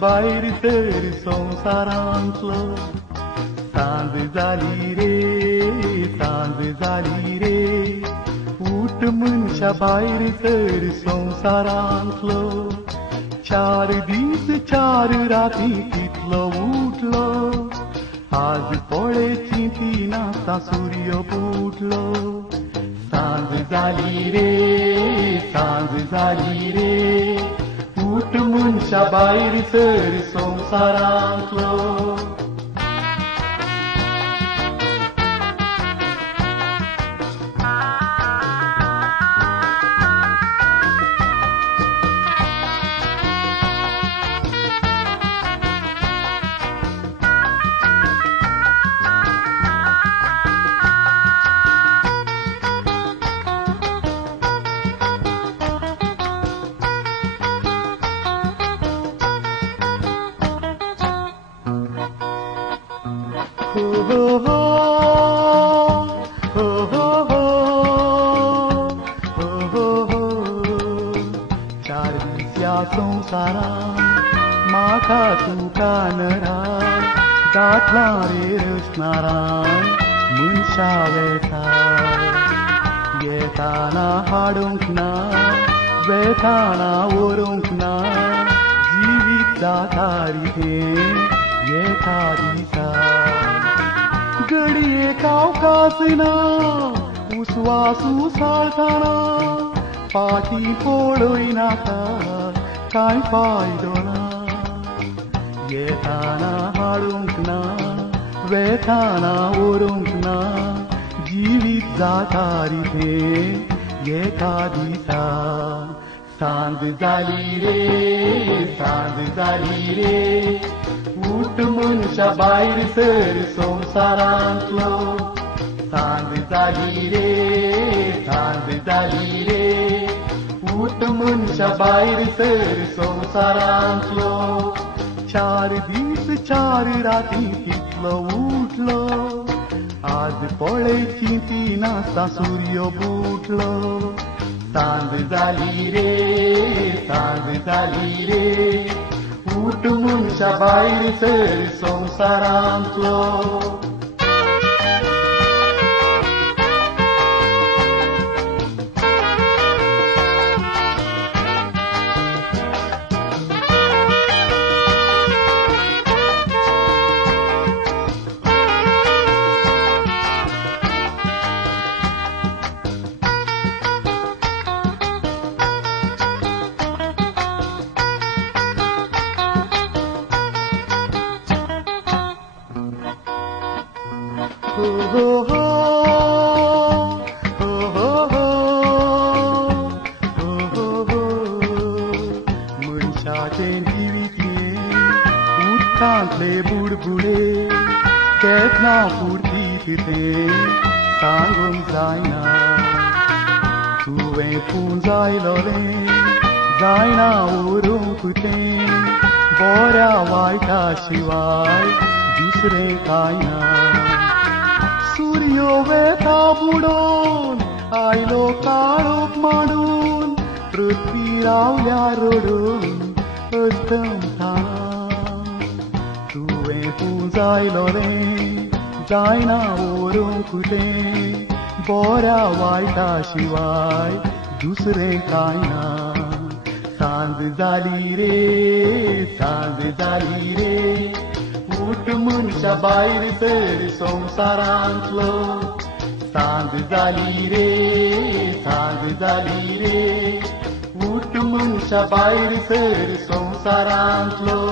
बाहेर तर संसारांतलो सांज जाली रे उठ मनशा बाहेर तर संसारांतलो 4 दीस 4 राती कितलो उठलो आज पळेची ती नाता सूर्य फुटलो सांज जाली रे उठ मनशा बाहेर तर संसारांतलो माखा तुका नराय दाटला रे रचनाराय मनशा येताना हाडूंक ना वेताना व्हरूंक ना जिवीत जाता रितें येता दिसा घडयेक अवकाश ना उस्वास साळटाना फाटी पळय नाका काय फायदो ना येताना हाडूंक ना वेताना व्हरूंक ना जिवीत जाता रितें एका दिसा सांज जाली रे उठ मनशा बाहेर सर संसारांतलो सांज जाली रे उठ मनशा बाहेर सर संसारांतलो 4 दीस 4 राती कितलो उठलो आज पळेची ती नाता सूर्य फुटलो सांज जाली रे उठ मनशा बाहेर सर संसारांतलो मनशाचें जिवीतलें उदकांतले बुडबुडे केन्ना फुर्तीत तें सांगूंक जायना तुवें पूण जायलोलें जायना व्हरूंक तें बऱ्या वायटा शिवाय दुसरें कांय ना सूर्य वेता बुडोवन आयलो काळोख मांडून पृथ्वी रावल्या रडून अस्तंताना तुवें पूण जायलोलें जायना व्हरूंक तें पोऱ्या वायटाशिवाय दुसरे काय ना. सांज जाली रे, सांज जाली रे, उठ मनशा भायर सर संवसारांतलो. सांज जाली रे, सांज जाली रे, उठ मनशा भायर सर संवसारांतलो.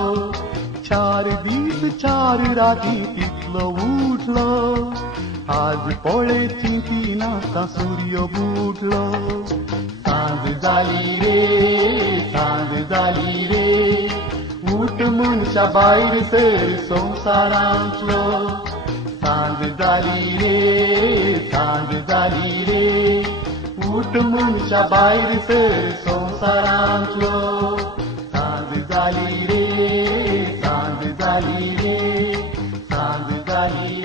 4 दीस 4 राती तितलो उठलो, आज पळे चिंतिनाका सूर्य बुडलो. सांज जाली रे, सांज जाली रे, उठ मनशा भायर सर संवसारांतलो. सांज जाली रे, सांज जाली रे, उठ मनशा भायर सर संवसारांतलो. सांज जाली रे, सांज जाली रे, सांज जाली